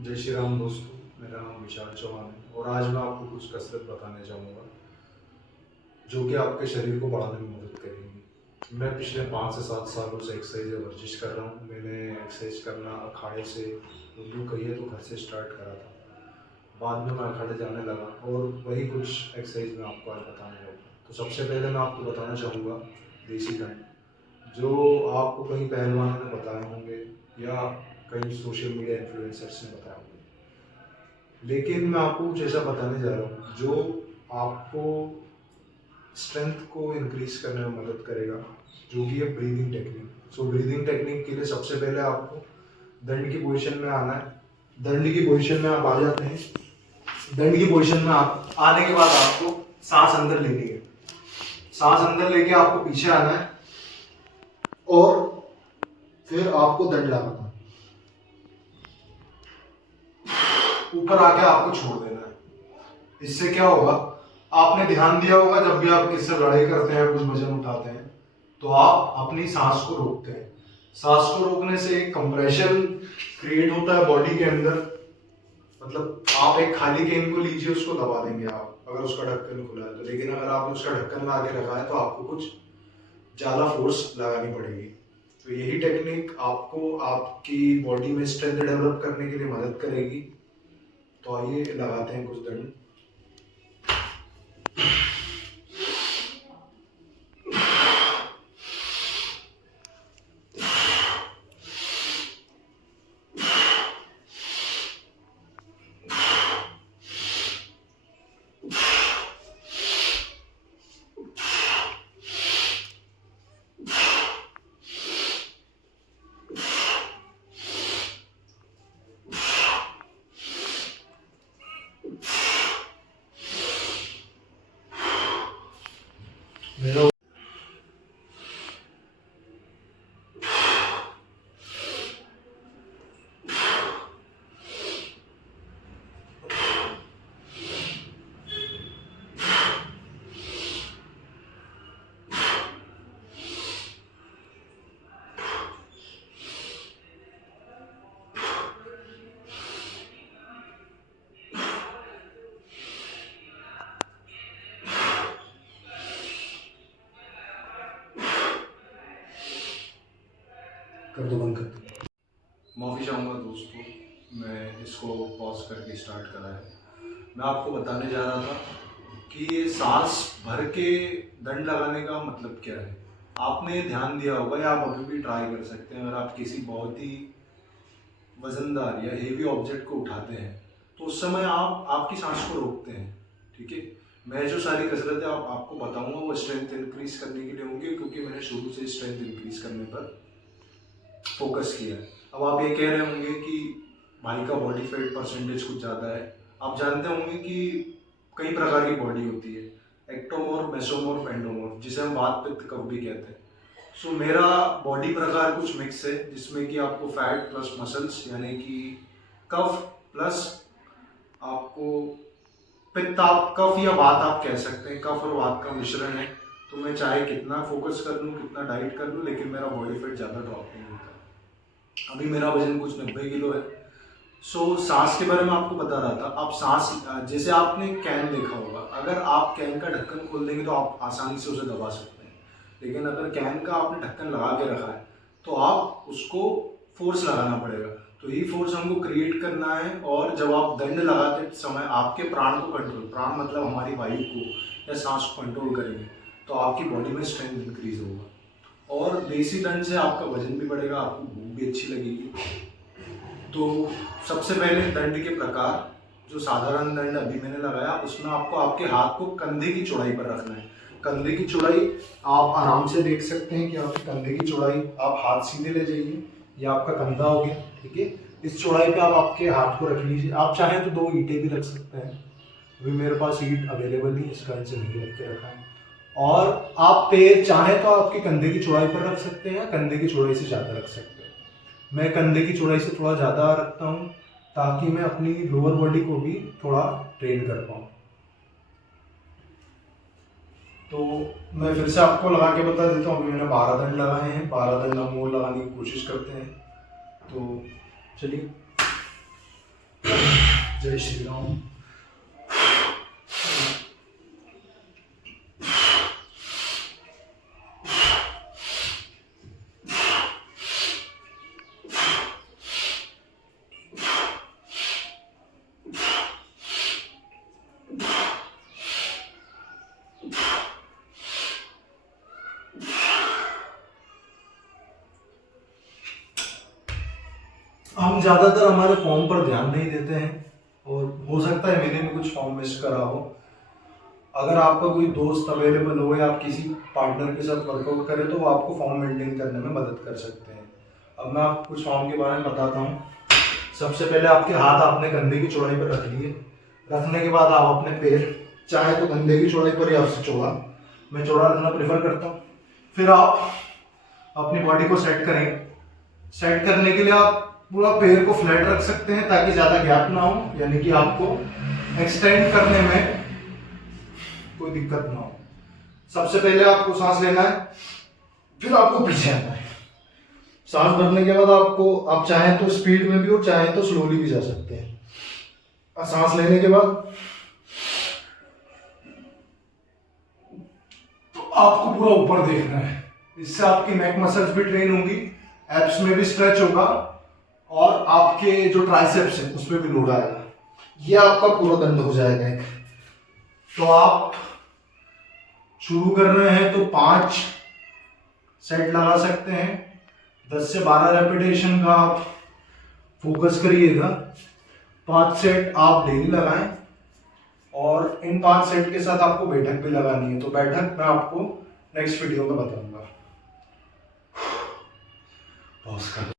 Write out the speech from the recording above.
जय श्री राम दोस्तों, मेरा नाम विशाल चौहान है और आज मैं आपको कुछ कसरत बताने चाहूँगा जो कि आपके शरीर को बढ़ाने में मदद करेंगी। मैं पिछले 5 से 7 सालों से एक्सरसाइज या वर्जिश कर रहा हूँ। मैंने एक्सरसाइज करना अखाड़े से यूँ कहिए तो घर से स्टार्ट करा था। बाद में मैं अखाड़े जाने लगा और वही कुछ एक्सरसाइज मैं आपको आज बताने जाऊँगा। तो सबसे पहले मैं आपको बताना चाहूँगा देसी दंड, जो आपको कहीं पहलवानों ने बताए होंगे या कहीं सोशल मीडिया इन्फ्लुएंसर्स ने बताया होंगे, लेकिन मैं आपको कुछ ऐसा बताने जा रहा हूँ जो आपको स्ट्रेंथ को इंक्रीज करने में मदद करेगा, जो कि है breathing technique. So breathing technique के लिए सबसे पहले आपको दंड की पोजीशन में आना है। दंड की पोजीशन में आप आ जाते हैं। दंड की पोजीशन में आप आने के बाद आपको सांस अंदर लेनी है। सांस अंदर लेके आपको पीछे आना है और फिर आपको दंड लगाना है। ऊपर आके आपको छोड़ देना है। इससे क्या होगा, आपने ध्यान दिया होगा जब भी आप किससे लड़ाई करते हैं, कुछ वजन उठाते हैं, तो आप अपनी सांस को रोकते हैं। सांस को रोकने से एक कंप्रेशन क्रिएट होता है बॉडी के अंदर। मतलब आप एक खाली केन को लीजिए, उसको दबा देंगे आप अगर उसका ढक्कन खुला है तो, लेकिन अगर आपने उसका ढक्कन लगा के रखा है तो आपको कुछ ज्यादा फोर्स लगानी पड़ेगी। तो यही टेक्निक आपको आपकी बॉडी में स्ट्रेंथ डेवलप करने के लिए मदद करेगी। तो आइए लगाते हैं कुछ दंड। मेरा कर दो, बंद कर दो। माफ़ी चाहूँगा दोस्तों, मैं इसको पॉज करके स्टार्ट करा है। मैं आपको बताने जा रहा था कि ये सांस भर के दंड लगाने का मतलब क्या है। आपने ध्यान दिया होगा या आप अभी भी ट्राई कर सकते हैं। अगर आप किसी बहुत ही वजनदार या हेवी ऑब्जेक्ट को उठाते हैं तो उस समय आप आपकी सांस को रोकते हैं। ठीक है, मैं जो सारी कसरतें आपको बताऊंगा वो स्ट्रेंथ इंक्रीज करने के लिए होंगी, क्योंकि मैंने शुरू से स्ट्रेंथ इंक्रीज करने पर फोकस किया है। अब आप ये कह रहे होंगे कि भाई का बॉडी फैट परसेंटेज कुछ ज़्यादा है। आप जानते होंगे कि कई प्रकार की बॉडी होती है, एक्टोमॉर्फ, मेसोमॉर्फ, एंडोमॉर्फ, जिसे हम वात पित्त कफ भी कहते हैं। सो मेरा बॉडी प्रकार कुछ मिक्स है, जिसमें कि आपको फैट प्लस मसल्स यानी कि कफ प्लस आपको पित्त, आप कफ या वात आप कह सकते हैं, कफ और वात का मिश्रण है। तो मैं चाहे कितना फोकस कर लूँ, कितना डाइट कर लूँ, लेकिन मेरा बॉडी फैट ज़्यादा ड्रॉप नहीं होता। अभी मेरा वजन कुछ 90 किलो है। सो सांस के बारे में आपको बता रहा था। आप सांस, जैसे आपने कैन देखा होगा, अगर आप कैन का ढक्कन खोल देंगे तो आप आसानी से उसे दबा सकते हैं, लेकिन अगर कैन का आपने ढक्कन लगा के रखा है तो आप उसको फोर्स लगाना पड़ेगा। तो ये फोर्स हमको क्रिएट करना है। और जब आप दंड लगाते समय आपके प्राण को कंट्रोल, प्राण मतलब हमारी वायु को या सांस को कंट्रोल करेंगे, तो आपकी बॉडी में स्ट्रेंथ इंक्रीज होगा और देसी दंड से आपका वजन भी बढ़ेगा, आपको भूख भी अच्छी लगेगी। तो सबसे पहले दंड के प्रकार, जो साधारण दंड अभी मैंने लगाया, उसमें आपको आपके हाथ को कंधे की चौड़ाई पर रखना है। कंधे की चौड़ाई आप आराम से देख सकते हैं कि आपके कंधे की चौड़ाई, आप हाथ सीधे ले जाइए, ये आपका कंधा हो गया। ठीक है, इस चौड़ाई पे आप आपके हाथ को रख लीजिए। आप चाहें तो 2 ईंटें भी रख सकते हैं। अभी मेरे पास ईंट अवेलेबल नहीं, इस कारण से नहीं रख के रखा है। और आप पैर चाहें तो आपके कंधे की चौड़ाई पर रख सकते हैं या कंधे की चौड़ाई से ज़्यादा रख सकते हैं। मैं कंधे की चौड़ाई से थोड़ा ज़्यादा रखता हूँ ताकि मैं अपनी लोअर बॉडी को भी थोड़ा ट्रेन कर पाऊँ। तो मैं फिर से आपको लगा के बता देता हूँ। मैंने 12 दंड लगाए हैं। 12 दंड हम वो लगाने की कोशिश करते हैं। तो चलिए। जय श्री राम। हम ज़्यादातर हमारे फॉर्म पर ध्यान नहीं देते हैं और हो सकता है मैंने भी कुछ फॉर्म मिस करा हो। अगर आपका कोई दोस्त अवेलेबल हो या आप किसी पार्टनर के साथ वर्कआउट करें तो वो आपको फॉर्म मेंटेन करने में मदद कर सकते हैं। अब मैं आपको कुछ फॉर्म के बारे में बताता हूँ। सबसे पहले आपके हाथ आपने कंधे की चौड़ाई पर रख लिए। रखने के बाद आप अपने पैर चाहे तो कंधे की चौड़ाई पर या उससे चौड़ा, मैं चौड़ा रखना प्रेफर करता हूँ। फिर आप अपनी बॉडी को सेट करेंगे। सेट करने के लिए आप पूरा पैर को फ्लैट रख सकते हैं ताकि ज़्यादा गैप ना हो, यानी कि आपको एक्सटेंड करने में कोई दिक्कत ना हो। सबसे पहले आपको सांस लेना है, फिर आपको पीछे आना है। सांस भरने के बाद आप चाहें तो स्पीड में भी और चाहें तो स्लोली भी जा सकते हैं। और सांस लेने के बाद तो आपको पूरा ऊपर देखना है। इससे आपकी नेक मसल्स भी ट्रेन होंगी, एब्स में भी स्ट्रेच होगा और आपके जो ट्राइसेप्स हैं उस पर भी लोड आएगा। ये आपका पूरा दंड हो जाएगा एक। तो आप शुरू कर रहे हैं तो 5 सेट लगा सकते हैं। 10 से 12 रेपिटेशन का आप फोकस करिएगा। 5 सेट आप डेली लगाएं और इन 5 सेट के साथ आपको बैठक भी लगानी है। तो बैठक मैं आपको नेक्स्ट वीडियो में बताऊंगा।